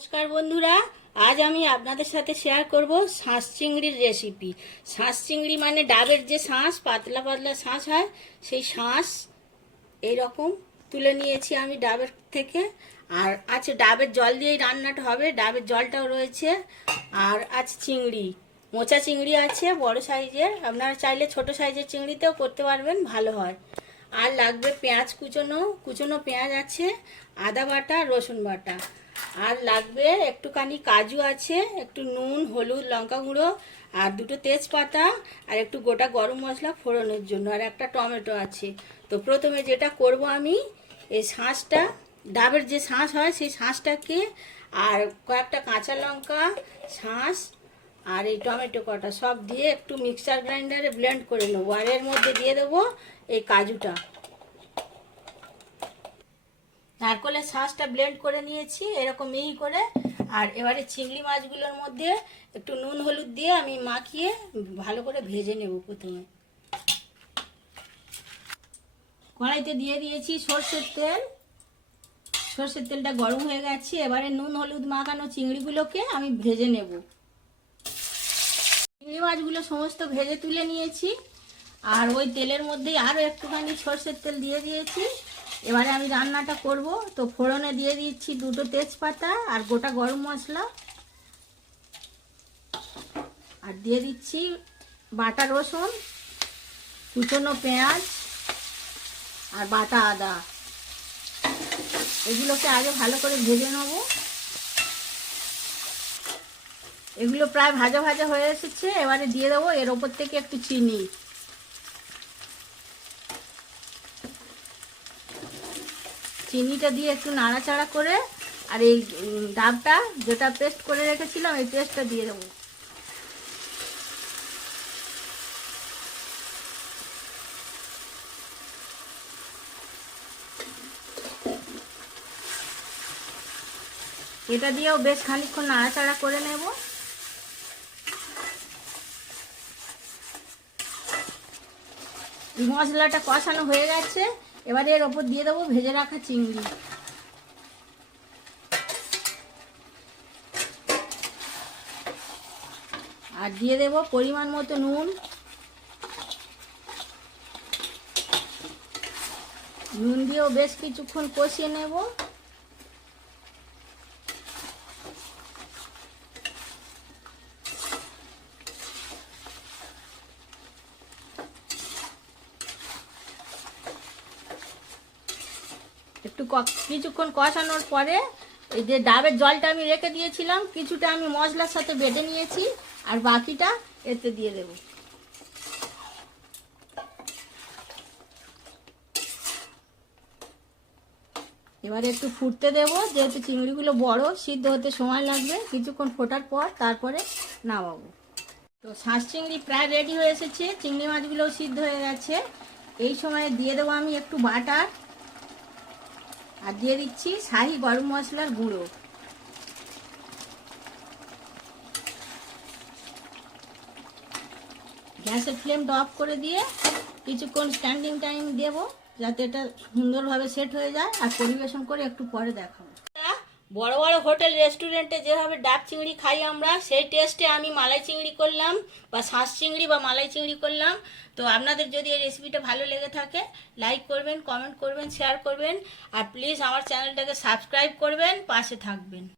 নমস্কার বন্ধুরা, আজ আমি আপনাদের সাথে শেয়ার করব শাঁস চিংড়ির রেসিপি। শাঁস চিংড়ি মানে ডাবের যে শাঁস, পাতলা পাতলা শাঁস হয়, সেই শাঁস এইরকম তুলে নিয়েছি আমি ডাবের থেকে। আর আছে ডাবের জল দিয়েই রান্নাটা হবে, ডাবের জলটাও রয়েছে। আর আছে চিংড়ি, মোচা চিংড়ি আছে বড় সাইজের, আপনারা চাইলে ছোট সাইজের চিংড়িতেও করতে পারবেন, ভালো হয়। আর লাগবে পেঁয়াজ কুচোনো কুচোনো পেঁয়াজ আছে, আদা বাটা, রসুন বাটা। আর লাগবে একটুখানি কাজু আছে, একটু নুন, হলুদ, লঙ্কা গুঁড়ো, আর দুটো তেজপাতা, আর একটু গোটা গরম মশলা ফোড়নের জন্য, আর একটা টমেটো আছে। তো প্রথমে যেটা করব আমি, এই শাঁসটা, ডাবের যে শাঁস হয় সেই শাঁসটাকে আর কয়েকটা কাঁচা লঙ্কা, শাঁস আর এই টমেটো কটা সব দিয়ে একটু মিক্সচার গ্রাইন্ডারে ব্লেন্ড করে নেবো। আর এর মধ্যে দিয়ে দেবো এই কাজুটা। নারকেলের শাঁসটা ব্লেন্ড করে নিয়েছি এরকম মিহি করে। আর এবারে চিংড়ি মাছগুলোর মধ্যে একটু নুন হলুদ দিয়ে আমি মাখিয়ে ভালো করে ভেজে নেব। প্রথমে কড়াইতে দিয়ে দিয়েছি সর্ষের তেল। সর্ষের তেলটা গরম হয়ে গেছে, এবারে নুন হলুদ মাখানো চিংড়িগুলোকে আমি ভেজে নেব। চিংড়ি মাছগুলো সমস্ত ভেজে তুলে নিয়েছি। আর ওই তেলের মধ্যেই আরও একটুখানি সর্ষের তেল দিয়ে দিয়েছি। এবারে আমি রান্নাটা করব। তো ফোড়নে দিয়ে দিচ্ছি দুটো তেজপাতা আর গোটা গরম মশলা, আর দিয়ে দিচ্ছি বাটা রসুন, কুচনো পেঁয়াজ আর বাটা আদা। এগুলোকে আগে ভালো করে ভেজে নেব। এগুলো প্রায় ভাজা ভাজা হয়ে এসেছে, এবারে দিয়ে দেবো এর ওপর থেকে একটু চিনি। চিনিটা দিয়ে একটু নাড়াচাড়া করে আর এই ডাবটা যেটা পেস্ট করে রেখেছিলাম এই পেস্টটা দিয়ে দেবো। এটা দিয়েও বেশ খানিকক্ষণ নাড়াচাড়া করে নেব। মশলাটা কষানো হয়ে গেছে, এবারে এর ওপর দিয়ে দেবো ভেজে রাখা চিংড়ি। আর দিয়ে দেব পরিমাণ মতো নুন। নুন দিয়েও বেশ কিছুক্ষণ কষিয়ে নেব। একটু কিছুক্ষণ কষানোর পরে এই যে ডাবের জলটা আমি রেখে দিয়েছিলাম, কিছুটা আমি মশলার সাথে বেটে নিয়েছি, আর বাকিটা এতে দিয়ে দেব। এবারে একটু ফুটতে দেব, যেহেতু চিংড়িগুলো বড়, সিদ্ধ হতে সময় লাগবে। কিছুক্ষণ ফোটার পর তারপরে নামাবো। তো শাঁস চিংড়ি প্রায় রেডি হয়ে এসেছে, চিংড়ি মাছগুলোও সিদ্ধ হয়ে গেছে। এই সময় দিয়ে দেবো আমি একটু বাটার, আর দিয়ে দিচ্ছি শাহি গরম মশলার গুঁড়ো। গ্যাসের ফ্লেমটা অফ করে দিয়ে কিছুক্ষণ স্ট্যান্ডিং টাইম দেব, যাতে এটা সুন্দরভাবে সেট হয়ে যায়। আর পরিবেশন করে একটু পরে দেখাবো। বড় বড় হোটেল রেস্টুরেন্টে যেভাবে ডাব চিংড়ি খাই আমরা, সেই টেস্টে আমি মালাই চিংড়ি করলাম, বা শাঁস চিংড়ি বা মালাই চিংড়ি করলাম। তো আপনাদের যদি এই রেসিপিটা ভালো লেগে থাকে, লাইক করবেন, কমেন্ট করবেন, শেয়ার করবেন, আর প্লিজ আমার চ্যানেলটাকে সাবস্ক্রাইব করবেন, পাশে থাকবেন।